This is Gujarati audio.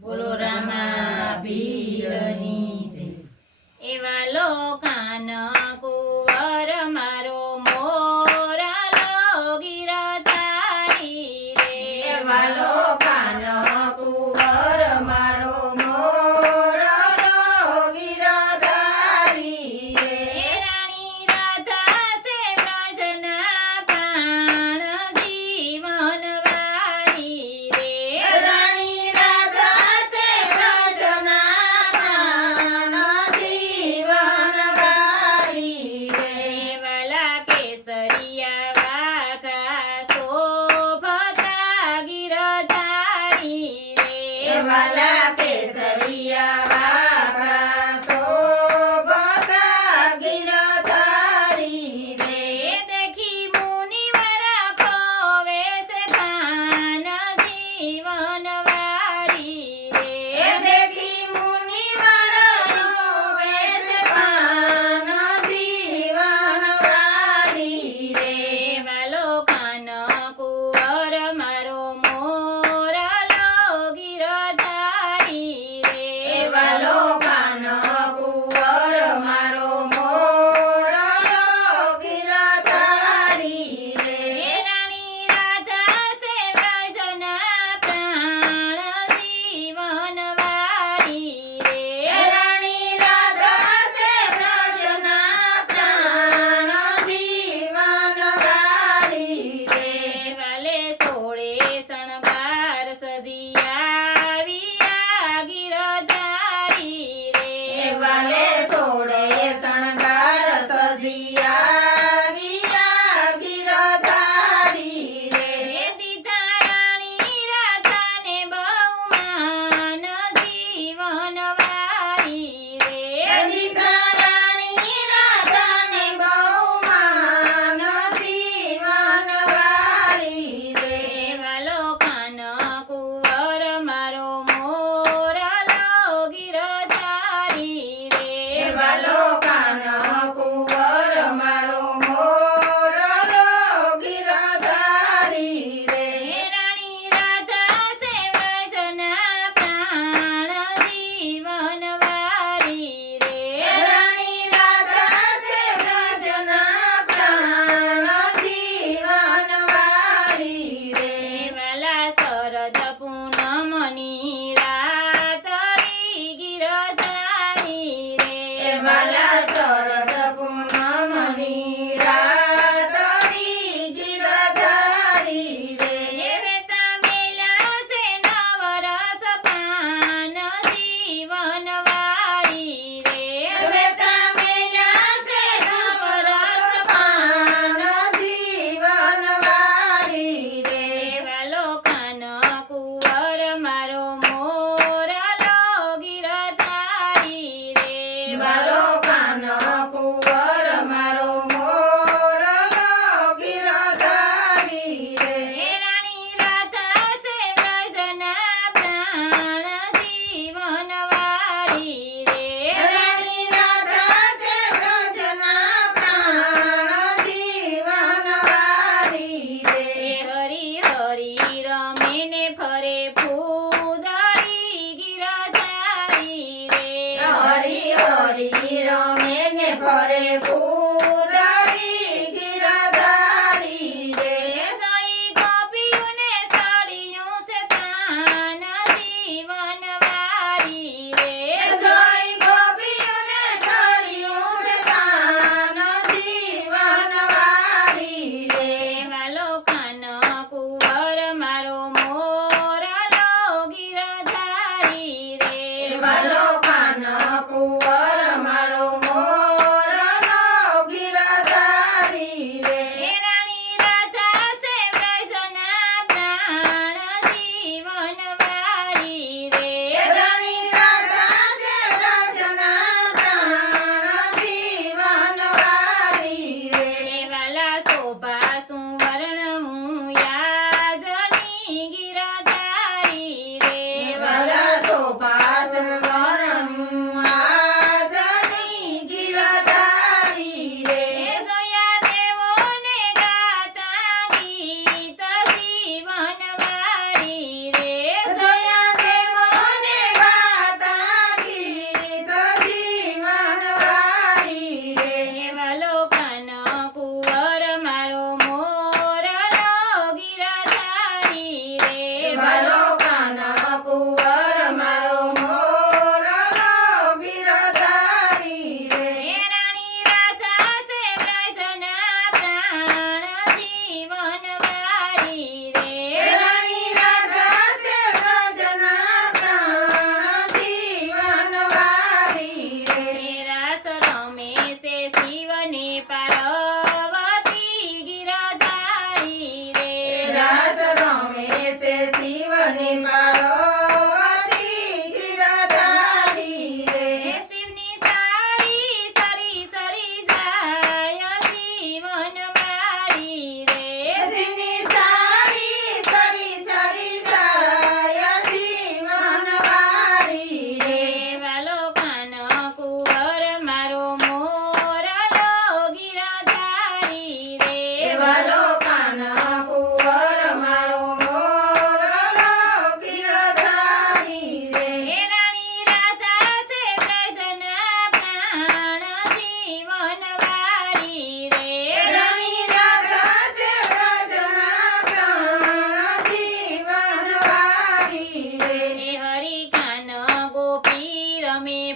બોલો રામા પીરની જય. એવા લોકાન કુંવર મારો મોરાલો ગિરધારી રે. એવા લોકાન કુંવર મારો મોરલો ગિરધારી રે. રાણી રાધા સે વ્રજના પ્રાણ જીવન વારી રે. રાણી રાધા છે વ્રજના પ્રાણ જીવન વારી રે. વાલા કેસરિયા વાઘા શોભતા ગિરધારી રે. વાલા કેસરિયા વાઘા શોભતા ગિરધારી રે. દેખી મુનિવર ખોવે છે ભાન જીવન વારી રે. દેખી મુનિવર રોવે છે પાન જીવન વારી રે. વાલો કાન કુંવર મારો મોરલો ગિરધારી રે. એવા લોકાન કુંવર મારો મોરલો ગિરધારી રે. રાણી રાધા સે વ્રજના પ્રાણ જીવન વારી રે. રાણી રાધા છે વ્રજના પ્રાણ જીવન વારી રે. વાલે સોળે શણગાર સજિયા ગિરધારી રે. વાલે સોળે શણગાર સજિયા ગિરધારી રે. દીધા રાણી રાધાને બહુમાન જીવન વારી રે. દીધા રાણી રાધાને બહુમાન જીવન વારી રે. વાલો કાન કુંવર મારો મોરલો ગિરધારી રે. એવા લોકાન કુંવર મારો મોરલો ગિરધારી રે. રાણી રાધા સે વ્રજના પ્રાણ જીવન વારી રે. રાણી રાધા છે વ્રજના પ્રાણ જીવન વારી રે. વાલા શરદ પૂનમની રાતડી ગિરધારી રે. વાલા શરદ પૂનમની રાતડી ગિરધારી રે. વેતા મેલા સે નવરસ પાન જીવન વારી રે. વેતા મેલ્યા છે નવરસ પાન જીવન વારી રે. વાલો કાન કુંવર મારો મોરલો ગિરધારી રે. વાલો કાન કુંવર મારો મોરલો ગિરધારી રે. રાણી રાધા સે વ્રજના પ્રાણ જીવન વારી રે. રાણી રાધા છે વ્રજના પ્રાણ જીવન વારી રે. હરી હરી રમે ને ફરે ફૂદડી ગિરધારી રે. હરી હરી રમે ને ફરે ફૂદડી ગિરધારી રે. સોઈ ગોપીઓને સળિયું છે તાન જીવન વારી રે. જોઈ ગોપીઓને સળિયું છે તાન જીવન વારી રે. વાલો કાન કુંવર મારો મોરલો ગિરધારી રે. વાલો કાન કુંવર મારો મોરલો ગિરધારી રે. રાણી રાધા સે વ્રજના પ્રાણ જીવન વારી રે. રાણી રાધા છે વ્રજના પ્રાણ જીવન વારી રે. વાલા શોભા સુવર્ણ યાજની ગિરધારી રે. વાલા શોભા સુવર્ણ રમે